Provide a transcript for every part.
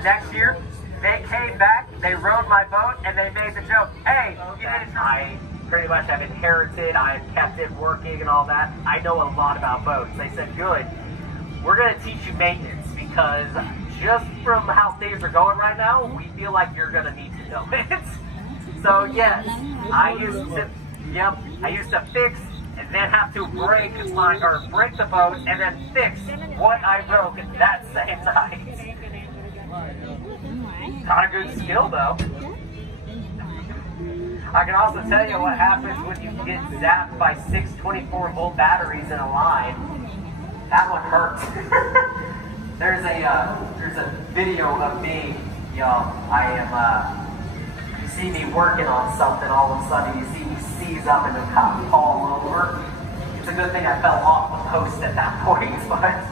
the next year, they came back, they rode my boat, and they made the joke, hey, you didn't I pretty much have inherited, I've kept it working and all that. I know a lot about boats. They said, good, we're going to teach you maintenance because just from how things are going right now, we feel like you're going to need to know it. So yes, I used to fix and then have to break the boat and then fix what I broke that same night. Not a good skill though. I can also tell you what happens when you get zapped by 6 24-volt batteries in a line. That one hurts. There's a video of me, y'all. You see me working on something, all of a sudden you see me seize up and the cop fall over. It's a good thing I fell off the post at that point, but...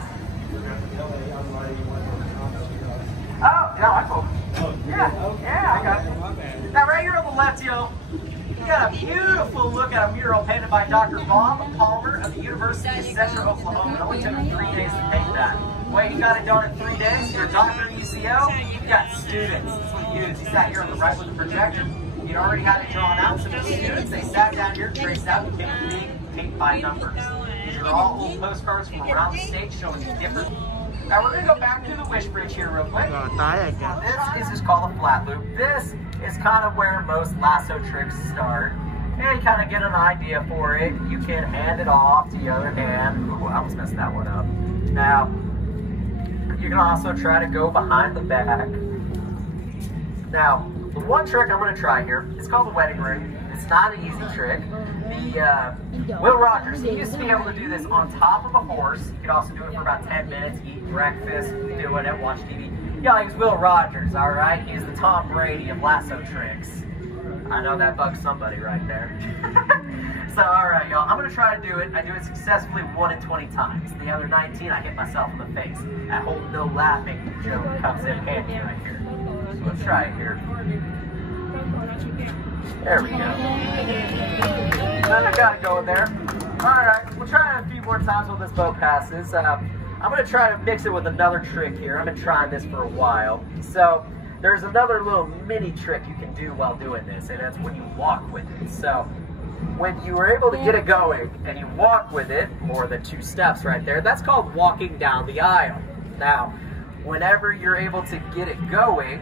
Oh, no, I told you. Yeah, I got it. Now right here on the left, y'all, you got a beautiful look at a mural painted by Dr. Bob Palmer of the University of Central Oklahoma. It only took him 3 days to paint that. Wait, you got it done in 3 days? You're a doctor at UCO? You got students. That's what he did. He sat here on the right with the projector. He'd already had it drawn out. So the students, they sat down here, traced out, and came with big paint by numbers. These are all old postcards from around the state showing you different. Now we're going to go back to the Wish Bridge here real quick. This is called a flat loop. This is kind of where most lasso tricks start. And you kind of get an idea for it. You can hand it off to the other hand. Ooh, I almost messed that one up. Now, you can also try to go behind the back. Now, the one trick I'm going to try here, it's called the wedding ring. It's not an easy trick. Will Rogers, he used to be able to do this on top of a horse. You could also do it for about 10 minutes, eat breakfast, do it, watch TV. Yeah, he's Will Rogers, all right? He's the Tom Brady of lasso tricks. I know that bugs somebody right there. So, all right, y'all, I'm going to try to do it. I do it successfully 1 in 20 times. The other 19, I hit myself in the face. That whole no laughing joke comes in handy right here. So let's try it here. There we go. I got it going there. Alright, we'll try it a few more times when this boat passes. I'm going to try to mix it with another trick here. I've been trying this for a while. So, there's another little mini trick you can do while doing this, and that's when you walk with it. So, when you are able to get it going, and you walk with it, or the 2 steps right there, that's called walking down the aisle. Now, whenever you're able to get it going,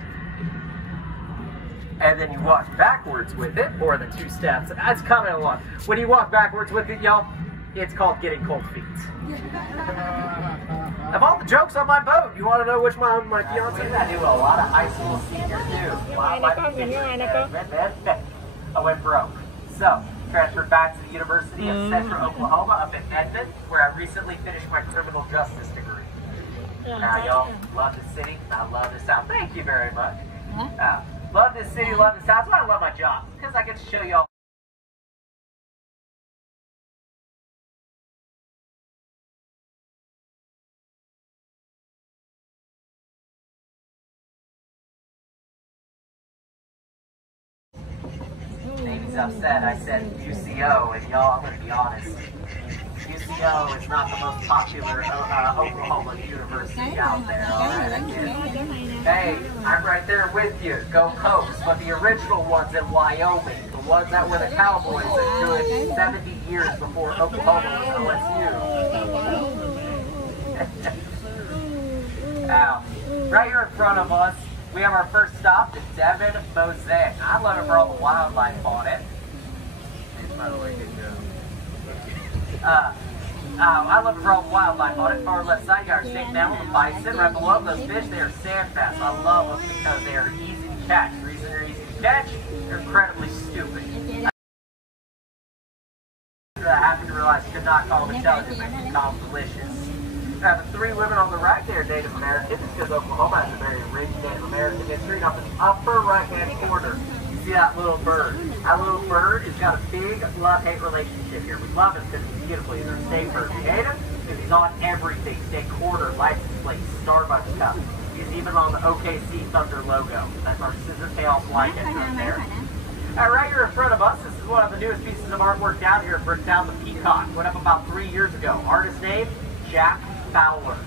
and then you walk backwards with it, or the 2 steps. That's coming along. When you walk backwards with it, y'all, it's called getting cold feet. Of all the jokes on my boat, you want to know which my fiance? I do a lot of high school seniors do. I went broke. So, transferred back to the University of Central Oklahoma up in Edmond, where I recently finished my criminal justice degree. Now, y'all, love this city. I love this town. Thank you very much. Love this city, love this town. That's why I love my job, because I get to show y'all. Amy's upset. I said UCO, and y'all, I'm going to be honest. UCO is not the most popular Oklahoma university out there, alright? Hey, I'm right there with you. Go Coast. But the original ones in Wyoming, the ones that were the Cowboys that good 70 years before Oklahoma was OSU. Now, right here in front of us, we have our first stop, the Devon Mosaic. I love it for all the wildlife on it. By the way, I love it for all the wildlife on it. Far left side, you got our snake mammal, the bison. Right below those fish, they are sand bass. I love them because they are easy to catch. The reason they're easy to catch, they're incredibly stupid. I happen to realize I could not call them intelligent, I could call them delicious. Now, the 3 women on the right there are Native Americans, because Oklahoma has a very rich Native American history. Up in the upper right-hand corner, you see that little bird. That little bird has got a big love-hate relationship here. We love him because he's beautiful. He's our state bird. We hate him because he's on everything. State quarter, license plate, Starbucks cup. He's even on the OKC Thunder logo. That's our scissor tail fly catcher right there. Now, right here in front of us, this is one of the newest pieces of artwork down here at BRICHTOWN, the Peacock. Went up about 3 years ago. Artist name, Jack Fowler.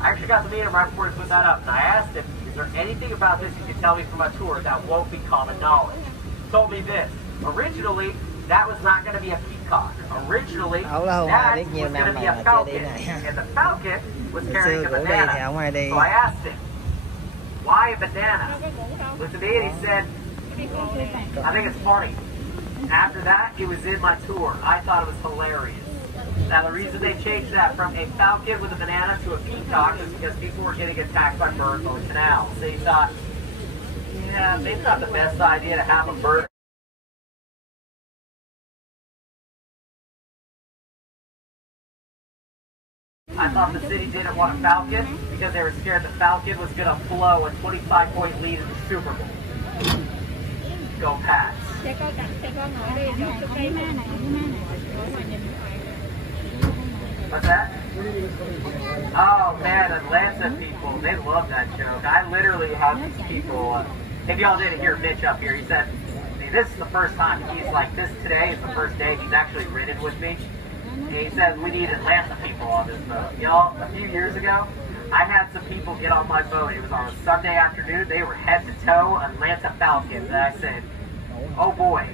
I actually got to meet him right before he put that up, and I asked him, is there anything about this you can tell me from my tour that won't be common knowledge? He told me this. Originally, that was not going to be a peacock. Originally, that was going to be a falcon, and the falcon was carrying a banana. So I asked him, why a banana? Looked at me and he said, I think it's funny. After that, it was in my tour. I thought it was hilarious. Now, the reason they changed that from a falcon with a banana to a peacock is because people were getting attacked by birds on the canal. So they thought, yeah, maybe not the best idea to have a bird. I thought the city didn't want a falcon because they were scared the falcon was going to blow a 25-point lead in the Super Bowl. Go Pats. What's that? Oh man, Atlanta people, they love that joke. I literally have these people, if y'all didn't hear Mitch up here, he said, hey, this is the first time he's like, this today is the first day he's actually ridden with me. And he said, we need Atlanta people on this boat. Y'all, a few years ago, I had some people get on my boat. It was on a Sunday afternoon. They were head to toe Atlanta Falcons. And I said, oh boy,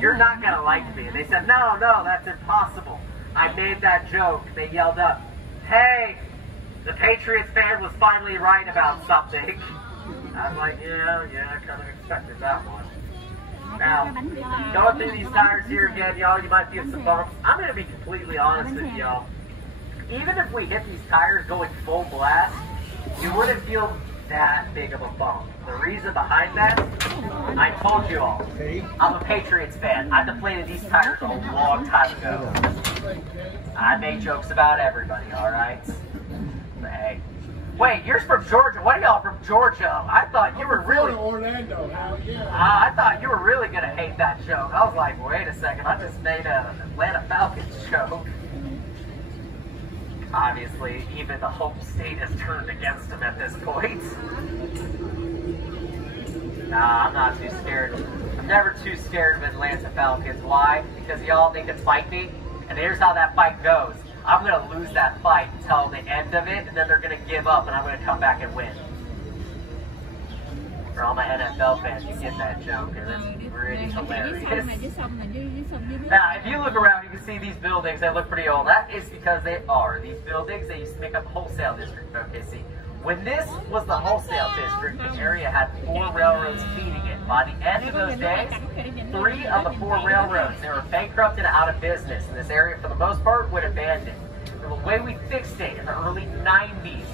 you're not going to like me. And they said, no, that's impossible. I made that joke. They yelled up, hey, the Patriots fan was finally right about something. I was like, yeah, I kind of expected that one. Now, going through these tires here again, y'all, you might feel some bumps. I'm going to be completely honest with y'all. Even if we hit these tires going full blast, you wouldn't feel that big of a bump. The reason behind that, I told you all, I'm a Patriots fan. I deflated these tires a long time ago. I made jokes about everybody, alright? But hey. Wait, you're from Georgia. What are y'all from Georgia? I thought you were really... Orlando, hell yeah. I thought you were really going to hate that joke. I was like, wait a second, I just made an Atlanta Falcons joke. Obviously, even the home state has turned against him at this point. Nah, I'm not too scared. I'm never too scared of Atlanta Falcons. Why? Because y'all, they can fight me. And here's how that fight goes. I'm going to lose that fight until the end of it, and then they're going to give up, and I'm going to come back and win. For all my NFL fans, you get that joke, and it's pretty hilarious. Now, if you look around, you can see these buildings, they look pretty old. That is because they are. These buildings, they used to make up the wholesale district of OKC. When this was the wholesale district, the area had 4 railroads feeding it. By the end of those days, 3 of the 4 railroads, they were bankrupted and out of business. And this area, for the most part, went abandoned. And the way we fixed it in the early 90s,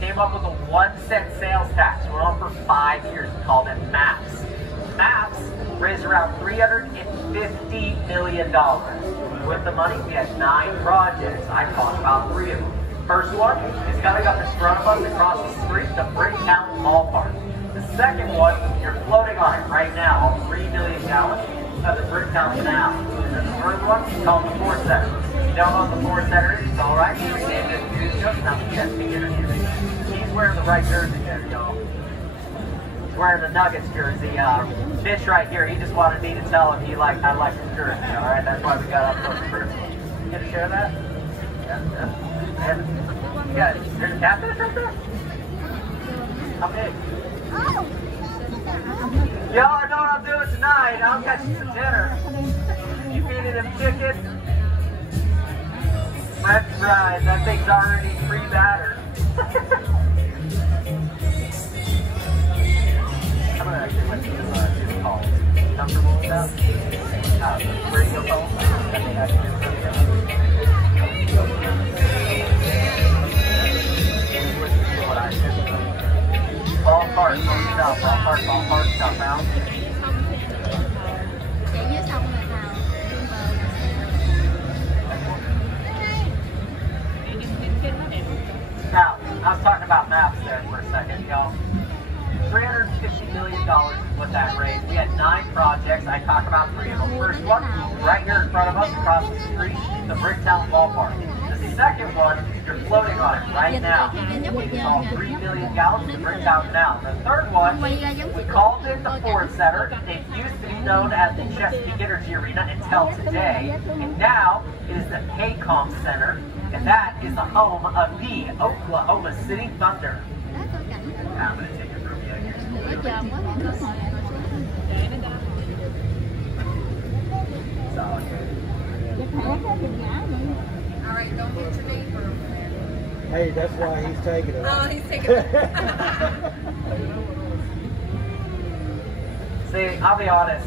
came up with a 1-cent sales tax. Went on for 5 years. We called it MAPS. MAPS raised around $350 million. With the money, we had 9 projects. I talked about 3 of them. First one is coming up in front of us across the street, the BRICHTOWN ballpark. The second one, you're floating on it right now, on 3 million gallons of the BRICHTOWN Canal. And then the third one is called the Ford Center. If you don't know what the Ford Center is, it's alright. We named it News Joke, now the PSP interview. He's wearing the right jersey there, y'all. He's wearing the Nuggets jersey. Mitch right here, he just wanted me to tell him I like his jersey, alright? That's why we got up close first. You gonna share that? Yeah. Yeah, there's a catfish right there? How big? Y'all know what I'm doing tonight. I'll catch you some dinner. You feeding them chicken? French fries. That thing's already pre-battered. I'm gonna actually let you do calls. Comfortable with that? Radio calls? I think I can do it. Ballpark, ballpark, stop out. Now, I was talking about maps there for a second, y'all. $350 million is what that raised. We had 9 projects. I talked about 3 of them. First one, right here in front of us, across the street, the BRICHTOWN ballpark. The second one, you're floating on it right now. It's all 3 million gallons of BRICHTOWN Canal. The third one, we called it the Ford Center. It used to be known as the Chesapeake Energy Arena until today, and now it is the Paycom Center, and that is the home of the Oklahoma City Thunder. Now I'm going to take it from you here. Solid. Alright, don't hit your neighbor. Hey, that's why he's taking it. Oh, he's taking it. See, I'll be honest,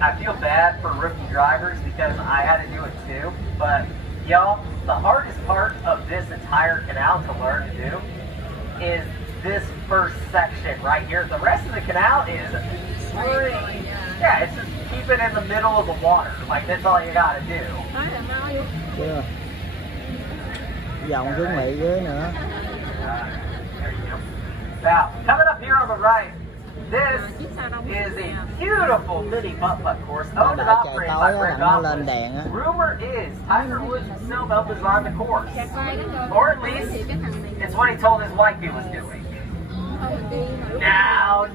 I feel bad for rookie drivers because I had to do it too, but y'all, the hardest part of this entire canal to learn to do is this first section right here. The rest of the canal is pretty, yeah, it's just keep it in the middle of the water. Like, that's all you gotta do. Yeah. Dòng chuẩn bị dưới nữa. Now, coming up here on the right, this is a beautiful mini putt-putt course owned and operated by BRICHTOWN. Rumor is Tiger Woods himself helped design the course, or at least it's what he told his wife he was doing. Now,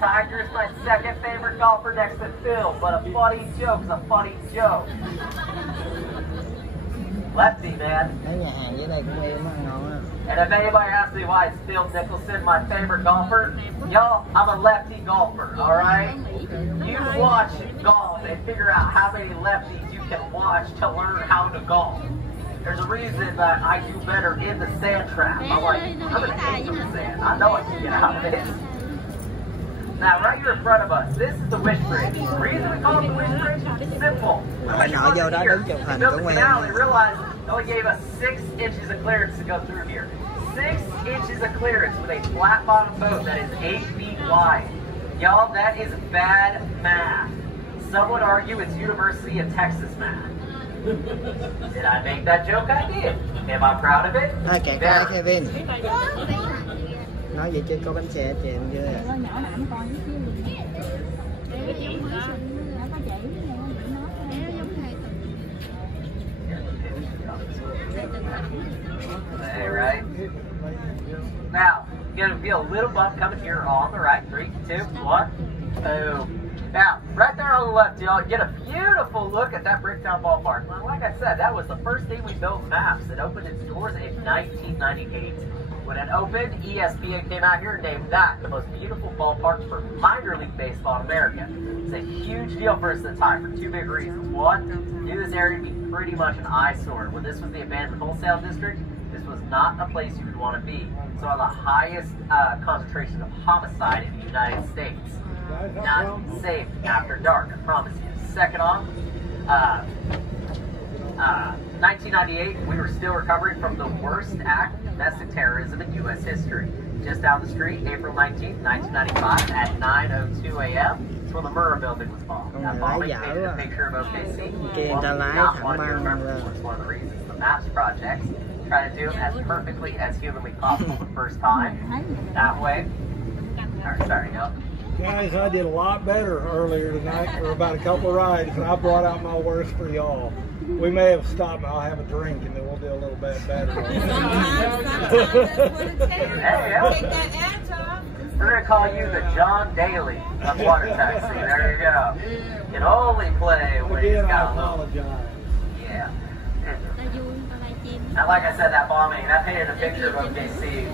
Tiger's my second favorite golfer next to Phil, but a funny joke's a funny joke. Lefty, man. And if anybody asks me why it's Phil Mickelson, my favorite golfer, y'all, I'm a lefty golfer, alright? You watch golf and figure out how many lefties you can watch to learn how to golf. There's a reason that I do better in the sand trap. I'm an ace of the sand. I know I can get out of this. Now, right here in front of us, this is the Wish Bridge. The reason we call it the Wish Bridge is simple. When they built the canal, they realized they only gave us 6 inches of clearance to go through here. 6 inches of clearance with a flat bottom boat that is 8 feet wide. Y'all, that is bad math. Some would argue it's University of Texas math. Did I make that joke? I did. Am I proud of it? Kẹt tay Kevin. Nói vậy chứ có bánh xe chèn chưa? Hey, right? Now, you're going to feel a little bump coming here on the right. 3, 2, 1. Boom. Now, right there on the left, y'all, get a beautiful look at that BRICHTOWN ballpark. Now, like I said, that was the first thing we built maps. It opened its doors in 1998. When it opened, ESPN came out here and named that the most beautiful ballpark for minor league baseball in America. It's a huge deal for us at the time for 2 big reasons. One, knew this area to be pretty much an eyesore. When this was the abandoned wholesale district, this was not a place you would want to be. It's one of the highest concentrations of homicide in the United States. Not safe after dark, I promise you. Second off, 1998, we were still recovering from the worst act of domestic terrorism in U.S. history. Just down the street, April 19, 1995, at 9:02 a.m., that's when the Murrah building was bombed. That bombing painted a picture of OKC. One not one to remember. It's one of the reasons the MAPS projects try to do as perfectly as humanly possible the first time. That way. Alright, sorry, no. Guys, I did a lot better earlier tonight for about a couple rides, and I brought out my worst for y'all. We may have stopped, and I'll have a drink, and then we'll do a little bit better. Sometimes that's what it takes. Hey, Take that edge off. we're going to call you the John Daly of water taxi. There you go. You can only play when Again, he's I got a little. apologize. Yeah. And like I said, that bombing, that painted a picture of OKC.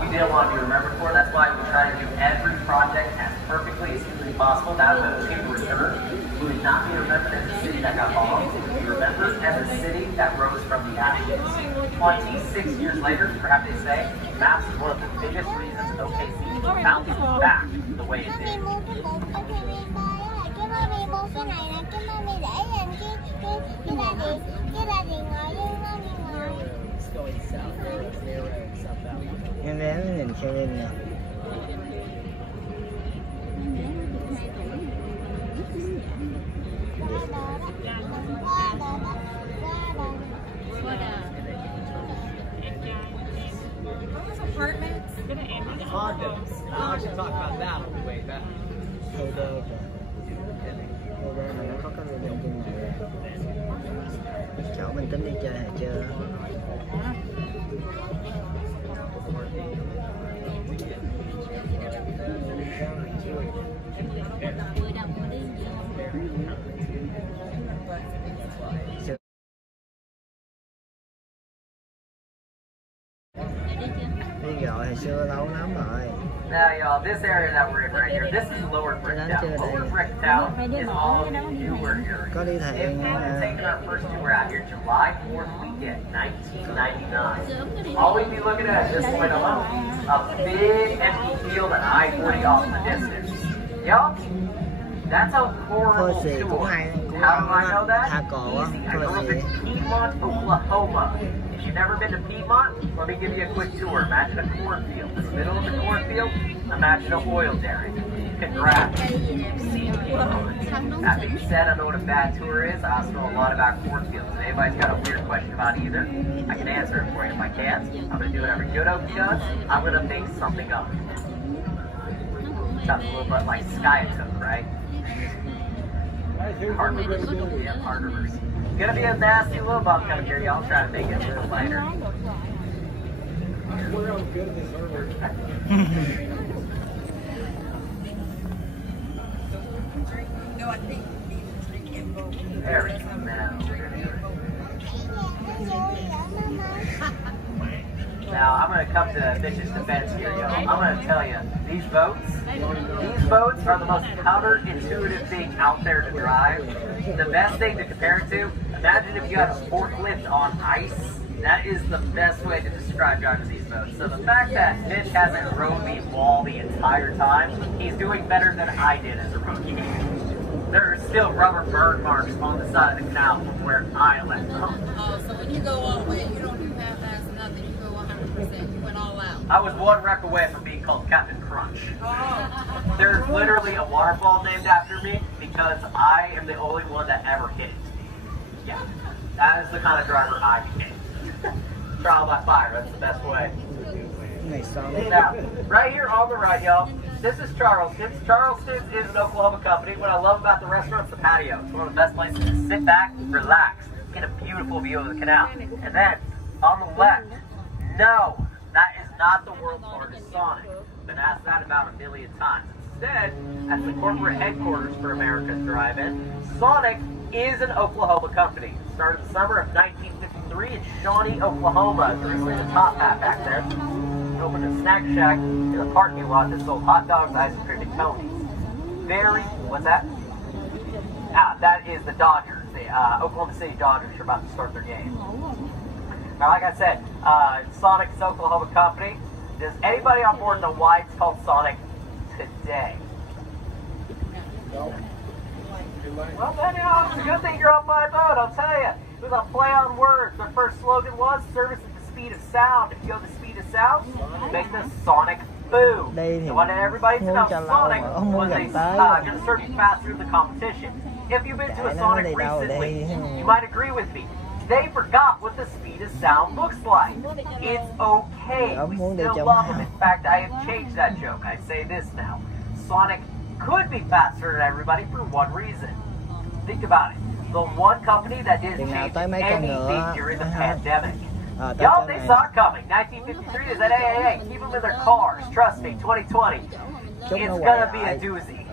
We didn't want to be remembered for. That's why we try to do every project as perfectly as humanly possible. That way, in return, we would not be remembered as a city that got bombed. We would be remembered as a city that rose from the ashes. 26 years later, perhaps they say, MAPS is one of the biggest reasons OKC bounced back the way it did. Em bé nó nhìn Kevin nè. Apartments. Condoms. I should talk about that on the way back. Nó có cái bên trên này. Chỗ mình tính đi chơi hay chưa? hồi xưa lâu lắm rồi. Now, y'all, this area that we're in right here, this is Lower BRICHTOwn. Lower BRICHTOwn is all of the newer area. Có đi thầy If we had taken our first tour out here, July 4th weekend, 1999, all we'd be looking at this point alone, a big empty field and I-40 off in the distance. Y'all, that's a horrible Pussy cũng tour. hay, cũng How do I know that? tha cổ á, Easy. I grew up Pussy. in Piedmont, Oklahoma. If you've never been to Piedmont, let me give you a quick tour. Imagine a cornfield. In the middle of the cornfield, imagine an oil derrick. You can grab see Piedmont. That being said, I know what a bad tour is. I also know a lot about cornfields. If anybody's got a weird question about either, I can answer it for you. If I can't, I'm going to do what every good oak does. I'm going to make something up. Sounds a little bit like Skyatook, right? Hard reverse. Yeah, hard reverse. Gonna be a nasty little bump coming here, y'all. Try to make it a little lighter. We're all good at this earlier. There we go. Now, I'm going to come to Mitch's defense here, y'all. I'm going to tell you, these boats are the most counterintuitive thing out there to drive. The best thing to compare it to, imagine if you had a forklift on ice. That is the best way to describe driving these boats. So the fact that Mitch hasn't rode the wall the entire time, he's doing better than I did as a rookie. There are still rubber burn marks on the side of the canal from where I left them. Oh, so when you go all the way, you don't do half-ass nothing. You go 100%. You went all out. I was one wreck away from being called Captain Crunch. There's literally a waterfall named after me because I am the only one that ever hit it. Yeah, that is the kind of driver I became. Trial by fire, that's the best way. Now, right here on the right, y'all, this is Charleston's. Charleston's is an Oklahoma company. What I love about the restaurant's the patio. It's one of the best places to sit back, relax, get a beautiful view of the canal. And then, on the left, no, that is not the world's largest Sonic. Been asked that about a million times. Instead, as the corporate headquarters for America's Drive-In, Sonic is an Oklahoma company. Started the summer of 1953 in Shawnee, Oklahoma. There's the top hat back there. Opened a snack shack in a parking lot that sold hot dogs, ice cream, and Tony's. What's that? That is the Dodgers. The Oklahoma City Dodgers are about to start their game. Now, like I said, Sonic is Oklahoma company. Does anybody on board know why it's called Sonic today? No. Well, then, you know, it's a good thing you're on my boat, I'll tell you. It was a play on words. Their first slogan was, service at the speed of sound. If you go the speed of sound, make the Sonic boom. So what everybody to know, Sonic was going to serve you faster than the competition. If you've been to a Sonic recently, you might agree with me. They forgot what the speed of sound looks like. It's okay. We still love them. In fact, I have changed that joke. I say this now. Sonic could be faster than everybody for one reason. Think about it. The one company that didn't change anything during the pandemic. Y'all, they saw it coming. 1953, they said, hey, keep them in their cars. Trust me, 2020, it's gonna be a doozy.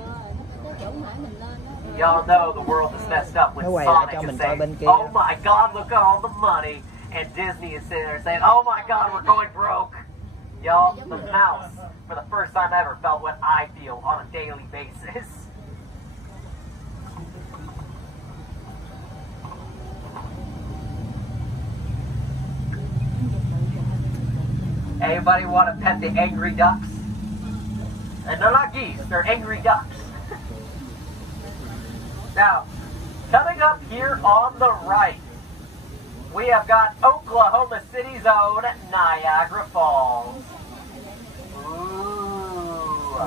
Y'all know the world is messed up with Sonic and saying, oh my God, look at all the money. And Disney is sitting there saying, oh my God, we're going broke. Y'all, the mouse, for the first time ever, felt what I feel on a daily basis. Anybody want to pet the angry ducks? And they're not geese, they're angry ducks. Now, coming up here on the right, we have got Oklahoma City's own Niagara Falls. Ooh.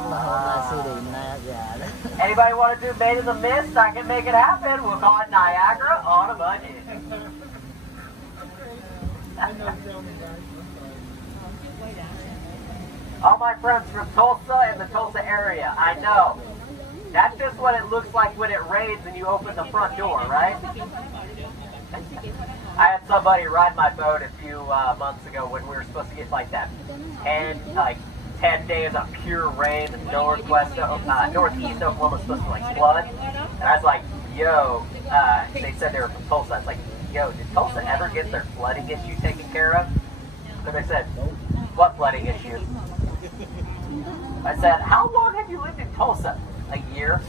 Anybody want to do Made in the Mist? I can make it happen. We'll call it Niagara on a budget. All my friends from Tulsa and the Tulsa area, I know. That's just what it looks like when it rains and you open the front door, right? I had somebody ride my boat a few months ago when we were supposed to get like that 10 days of pure rain in northeast Oklahoma was supposed to like flood. And I was like, yo, they said they were from Tulsa. I was like, yo, did Tulsa ever get their flooding issue taken care of? So they said, What flooding issue? I said, how long have you lived in Tulsa? A year.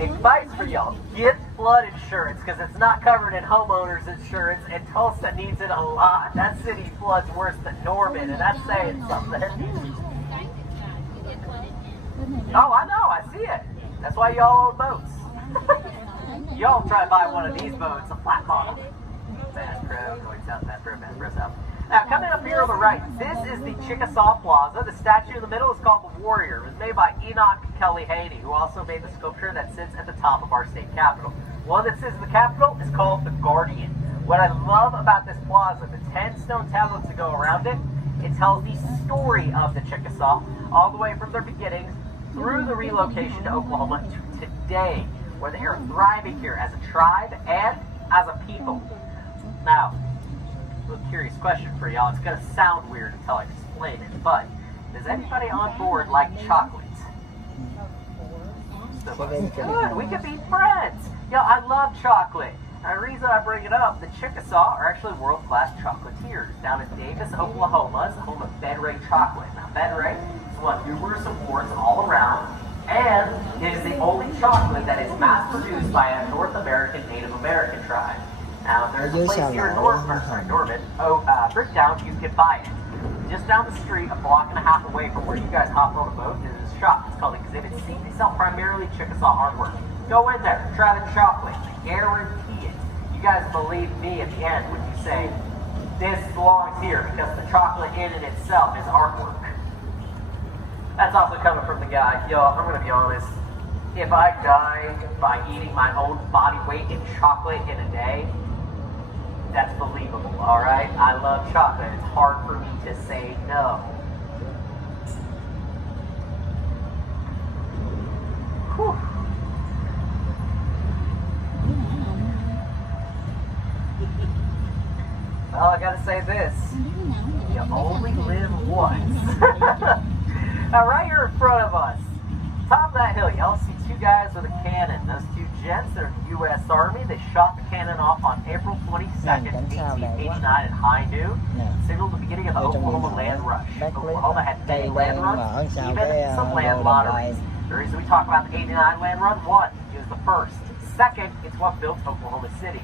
Advice for y'all, get flood insurance because it's not covered in homeowners insurance and Tulsa needs it a lot. That city floods worse than Norman and that's saying something. Oh, I know, I see it. That's why y'all own boats. Y'all try to buy one of these boats, a flat bottom. Bass Pro, North South, Bass Pro, Bass Pro South. Now, coming up here on the right, this is the Chickasaw Plaza. The statue in the middle is called the Warrior. It was made by Enoch Kelly Haney, who also made the sculpture that sits at the top of our state capitol. One that sits in the capitol is called the Guardian. What I love about this plaza, the 10 stone tablets that go around it, it tells the story of the Chickasaw, all the way from their beginnings through the relocation to Oklahoma to today, where they are thriving here as a tribe and as a people. Now, a little curious question for y'all. It's going to sound weird until I explain it, but does anybody on board like chocolate? Good, we could be friends. Yo, I love chocolate. And the reason I bring it up, the Chickasaw are actually world-class chocolatiers. Down in Davis, Oklahoma, is the home of Ben Ray Chocolate. Now, Ben Ray has won numerous awards all around, and it is the only chocolate that is mass-produced by a North American Native American tribe. Now, there's a place here in BRICHTOWN, you can buy it. Just down the street, a block and a half away from where you guys hop on a boat, is a shop. It's called Exhibit C. They sell primarily Chickasaw artwork. Go in there, try the chocolate. I guarantee it. You guys believe me at the end when you say, this belongs here, because the chocolate in and itself is artwork. That's also coming from the guy. Yo, I'm going to be honest. If I die by eating my own body weight in chocolate in a day, that's believable, alright? I love chocolate. It's hard for me to say no. Whew. Well, I gotta say this. You only live once. Now, right here in front of us, top of that hill, y'all see two guys with a cannon. Those two gents are the U.S. Army. They shot the cannon off on April 22nd, 1889 at high noon. Signaled the beginning of the Oklahoma land rush. Oklahoma had many land runs, even some land lotteries. The reason we talk about the 89 land run, one, it was the first. Second, it's what built Oklahoma City.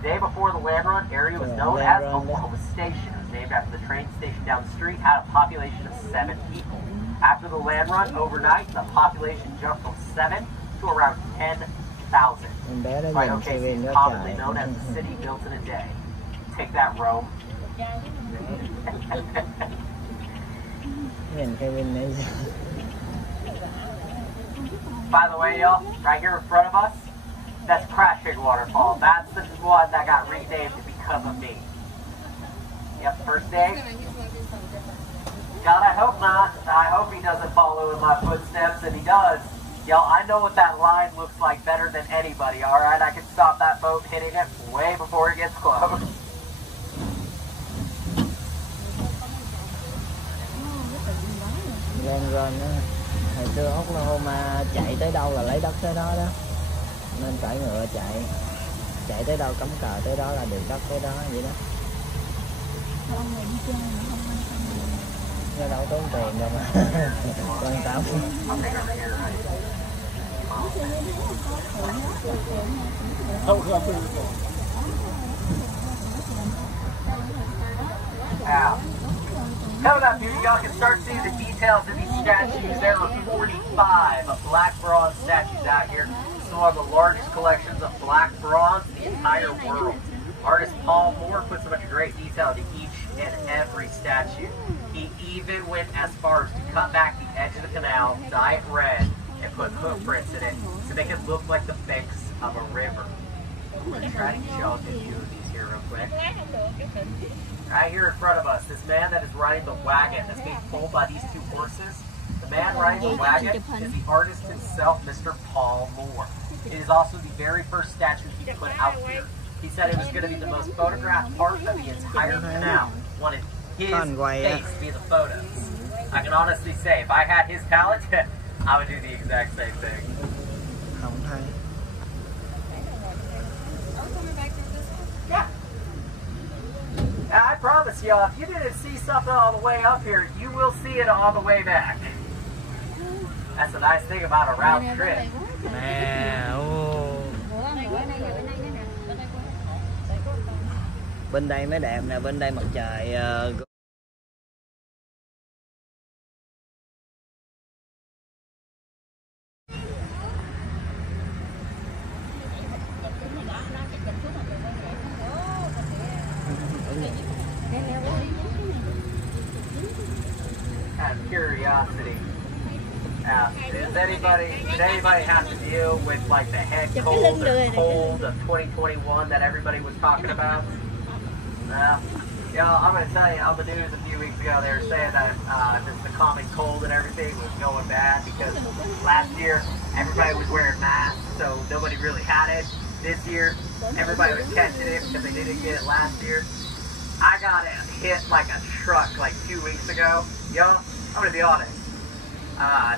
The day before the land run, area was known as Oklahoma Station. It was named after the train station down the street, had a population of 7 people. After the land run, overnight, the population jumped from 7 to around 10,000. Right, okay, so it's commonly known as the city built in a day. Take that, Rome. By the way, y'all, right here in front of us, that's Crashing Waterfall. That's the one that got renamed because of me. Yep, first day. God, I hope not. I hope he doesn't follow in my footsteps. If he does, y'all, I know what that line looks like better than anybody, alright? I can stop that boat hitting it way before it gets close. Lên run á, hồi xưa Oklahoma chạy tới đâu là lấy đất tới đó đó, nên phải ngựa chạy tới đâu cắm cờ tới đó là được đất tới đó vậy đó. Nó đâu tốn tiền đâu mà quan tâm. Coming up here, y'all can start seeing the details of these statues. There are 45 black bronze statues out here. It's one of the largest collections of black bronze in the entire world. Artist Paul Moore puts a bunch of great detail into each and every statue. He even went as far as to cut back the edge of the canal, dye it red, and put footprints in it to make it look like the banks of a river. I'm going to try to get y'all a good view of these here real quick. Right here in front of us, this man that is riding the wagon that's being pulled by these two horses. The man riding the wagon is the artist himself, Mr. Paul Moore. It is also the very first statue he put out here. He said it was going to be the most photographed part of the entire canal. Wanted his face to be the photos. I can honestly say, if I had his talent, I would do the exact same thing. Yeah. And I promise you, if you didn't see something on the way up here, you will see it on the way back. That's the nice thing about a round trip. Nè, bên đây mới đẹp nè, bên đây mặt trời Out of curiosity, did anybody have to deal with like the head cold or cold of 2021 that everybody was talking about? I'm going to tell you, on the news a few weeks ago, they were saying that just the common cold and everything was going bad because last year everybody was wearing masks, so nobody really had it. This year, everybody was catching it because they didn't get it last year. I got it hit like a truck like 2 weeks ago. I'm going to be honest.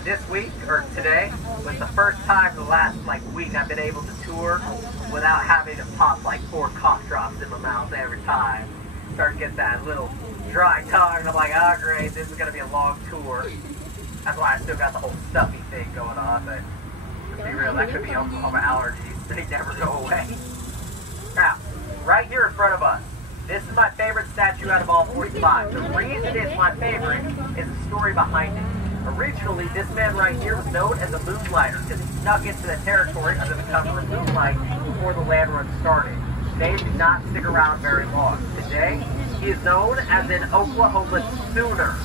This week, or today, was the first time the last week I've been able to tour without having to pop like 4 cough drops in my mouth every time. Start to get that little dry tongue, and I'm like, oh great, this is going to be a long tour. That's why I still got the whole stuffy thing going on, but to be real, that could be Oklahoma allergies. They never go away. Now, right here in front of us, this is my favorite statue out of all 45. The reason it's my favorite is the story behind it. Originally, this man right here was known as a moonlighter because he snuck into the territory under the cover of moonlight before the land run started. They did not stick around very long. Today, he is known as an Oklahoma Sooner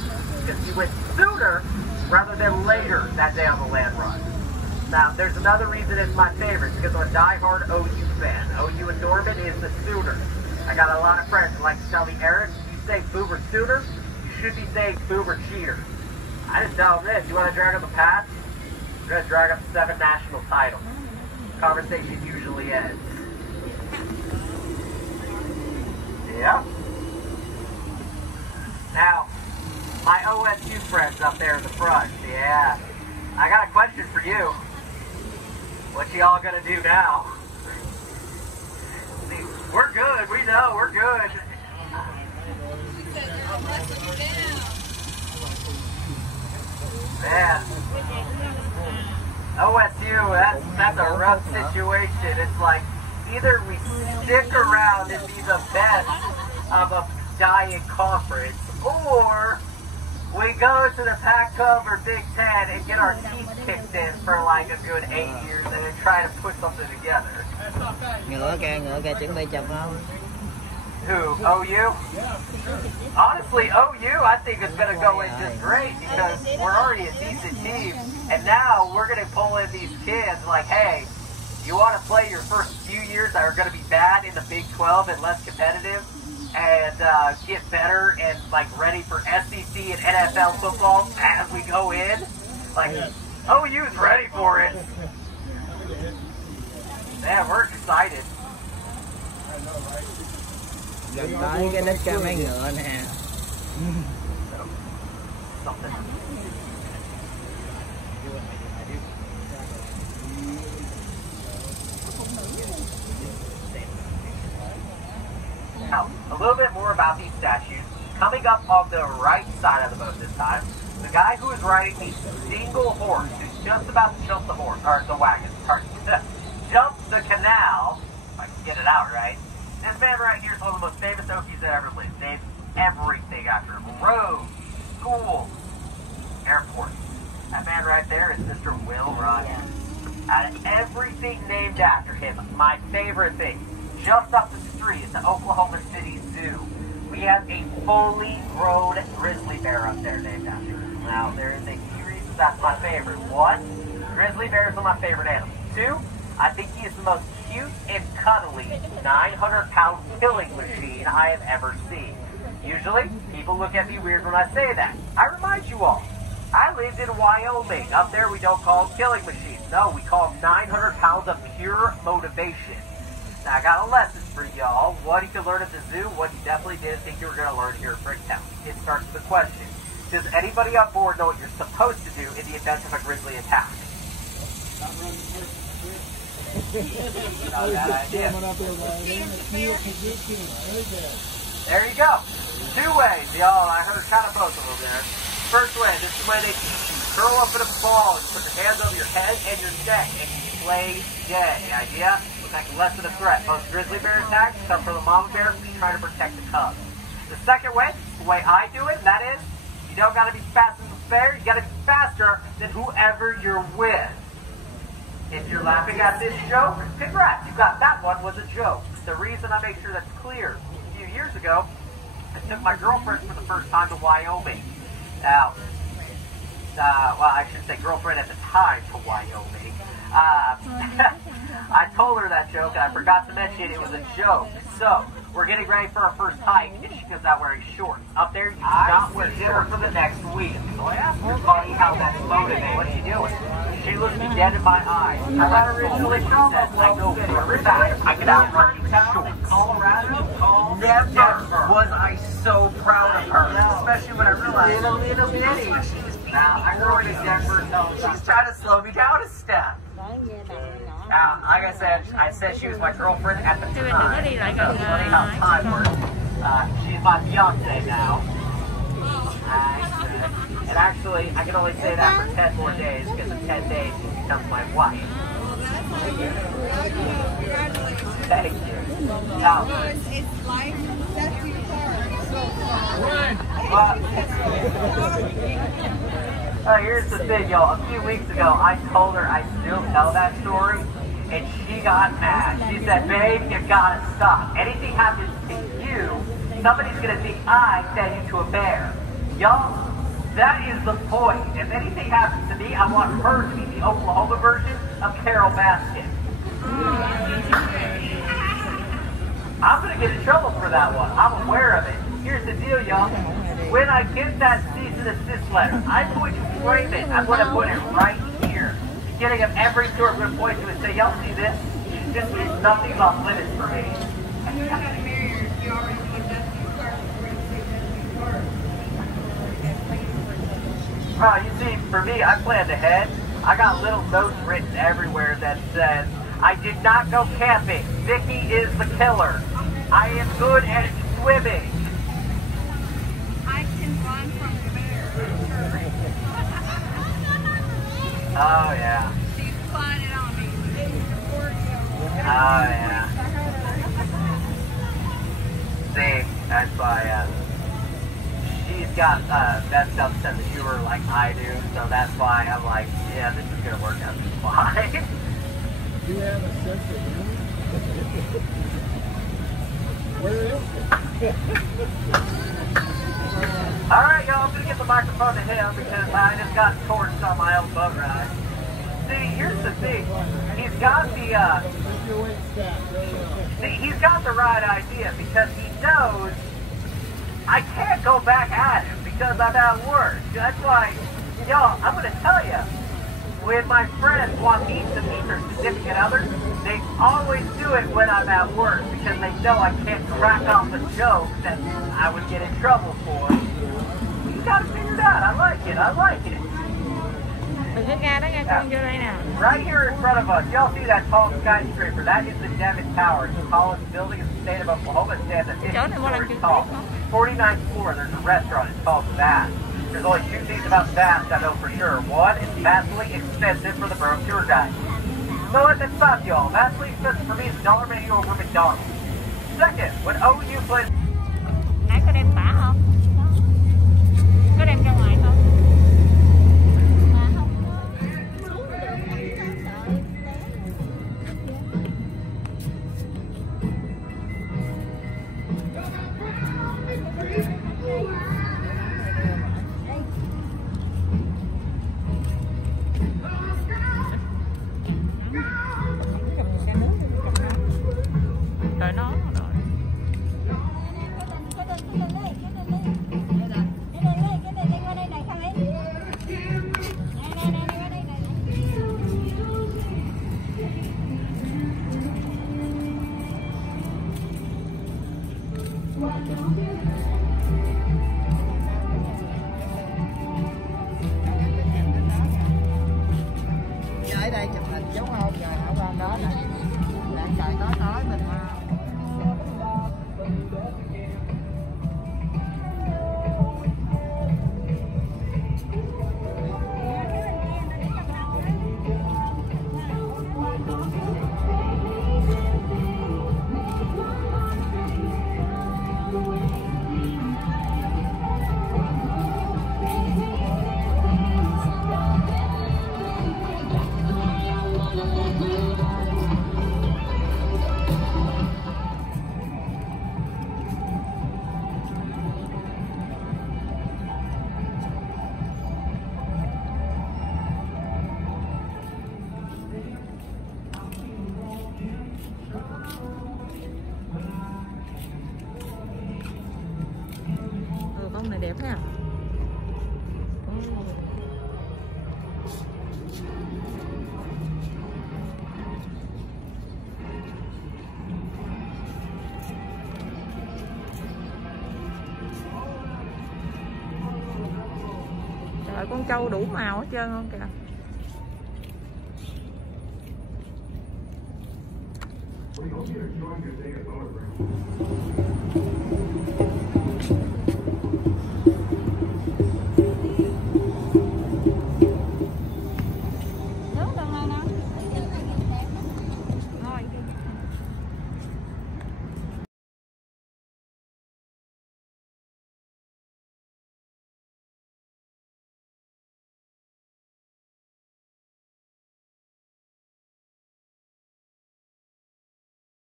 because he went sooner rather than later that day on the land run. Now, there's another reason it's my favorite because I'm a diehard OU fan. OU and Norman is the Sooner. I got a lot of friends who like to tell me, Eric, if you say Boomer Sooner, you should be saying Boomer Cheater. I just tell them this, you want to drag up the past? You're going to drag up 7 national titles. Conversation usually ends. Yep. Now, my OSU friends up there in the front, yeah. I got a question for you. What y'all gonna do now? See, we're good, we know, we're good. Man, OSU, that's a rough situation. It's like, either we stick around and be the best of a dying conference, or we go to the Pac-12 or Big Ten and get our teeth kicked in for like a good 8 years and then try to put something together. Ngựa kìa chuẩn bị chụp không? Who? OU? Honestly, OU I think is going to go in just great because we're already a decent team, and now we're going to pull in these kids like, hey, you want to play your first few years that are going to be bad in the Big 12 and less competitive and get better and like ready for SEC and NFL football as we go in? Like, OU's ready for it. Man, we're excited. Gần tới cái đích cho mấy ngựa nè. Something. Now, a little bit more about these statues. Coming up on the right side of the boat this time, the guy who is riding a single horse, who's just about to jump the horse, or the wagon, sorry, jump the canal, if I can get it out right. This man right here is one of the most famous Okies that ever lived. Named everything after him. Roads, schools, airports. That man right there is Mr. Will Rogers. And everything named after him. My favorite thing. Just up the street is the Oklahoma City Zoo. We have a fully grown grizzly bear up there named after him. Now, there is a few reasons that's my favorite. 1, grizzly bears are my favorite animal. 2, I think he is the most cute and cuddly 900-pound killing machine I have ever seen. Usually, people look at me weird when I say that. I remind you all, I lived in Wyoming. Up there, we don't call them killing machines. No, we call them 900 pounds of pure motivation. Now, I got a lesson for y'all. What you can learn at the zoo, what you definitely didn't think you were going to learn here at BRICHTOWN. It starts with a question. Does anybody on board know what you're supposed to do in the event of a grizzly attack? Not a bad idea. There you go. 2 ways, y'all. I heard kind of both of them there. First way, this is the way they teach you. Curl up in a ball and put your hands over your head and your neck and you play dead. The idea was like less than a threat. Most grizzly bear attacks come from the mama bear who's trying to protect the cubs. The second way, the way I do it, that is, you don't got to be fast as a bear, you got to be faster than whoever you're with. If you're laughing at this joke, congrats, you got that one was a joke. The reason I make sure that's clear, a few years ago, I took my girlfriend for the first time to Wyoming. Now, well, I should say girlfriend at the time to Wyoming. I told her that joke and I forgot to mention it was a joke. So, we're getting ready for our first hike and she comes out wearing shorts. Up there, you do not wear shorts for the next week. So I asked her buddy how that's motivated. What's she doing? She looked me dead in my eyes. I thought originally she said, I go for a fact. I could outrun you in Colorado. Never was I so proud of her. Especially when I realized little bitty. Now, I grew into Denver, so she's trying to slow me down a step. Like I said she was my girlfriend at the time. So it's funny how time works. She's my fiance now. And actually, I can only say that for 10 more days, because in 10 days she becomes my wife. Thank you. Now, It's life sets you apart. here's the thing, y'all. A few weeks ago, I told her I still tell that story, and she got mad. She said, babe, you gotta stop. Anything happens to you, somebody's gonna think I fed you to a bear. Y'all, that is the point. If anything happens to me, I want her to be the Oklahoma version of Carol Baskin. I'm gonna get in trouble for that one. I'm aware of it. Here's the deal, y'all. When I get that cease and desist letter, I'm going to frame it. I'm going to put it right here. Beginning of every story, I'm going to point to it and say, y'all see this? This is nothing off limits for me. You know how to marry her if you already know that's you first. Well, you see, for me, I planned ahead. I got little notes written everywhere that says, I did not go camping. Vicky is the killer. I am good at swimming. I can run from the bear. Oh, yeah. She's plotted on me. Oh, yeah. See, that's why, she's got, that stuff sense of humor like I do, so that's why I'm like, yeah, this is gonna work out just fine. Do you have a sense of humor? Where is it? Alright, y'all, I'm gonna get the microphone to him because I just got torched on my own boat ride. See, here's the thing. He's got the, he's got the right idea because he knows I can't go back at him because I'm at work. That's why, y'all, I'm gonna tell you, when my friends want me to meet their significant other, they always do it when I'm at work because they know I can't crack off a joke that I would get in trouble for. You gotta figure it out. I like it. I like it. Right here in front of us, y'all see that tall skyscraper? That is the Devitt Tower. It's the tallest building in the state of Oklahoma. It stands at 50 stories tall. 49th floor, there's a restaurant. It's called Vast. There's only 2 things about Vast I know for sure. One, it's vastly expensive for the broke tour guide. So let that stop, y'all. Vastly expensive for me is $1 menu over McDonald's. Second, when OU plays... Nãy có đem tả không? Có đem ra ngoài không? Đợi nó rồi. Ở đây chụp hình giống không? Rồi hảo quan đó nè. Lại trời tối tối mình đẹp ha. Trời, con trâu đủ màu hết trơn luôn kìa. What do you want me to join your day at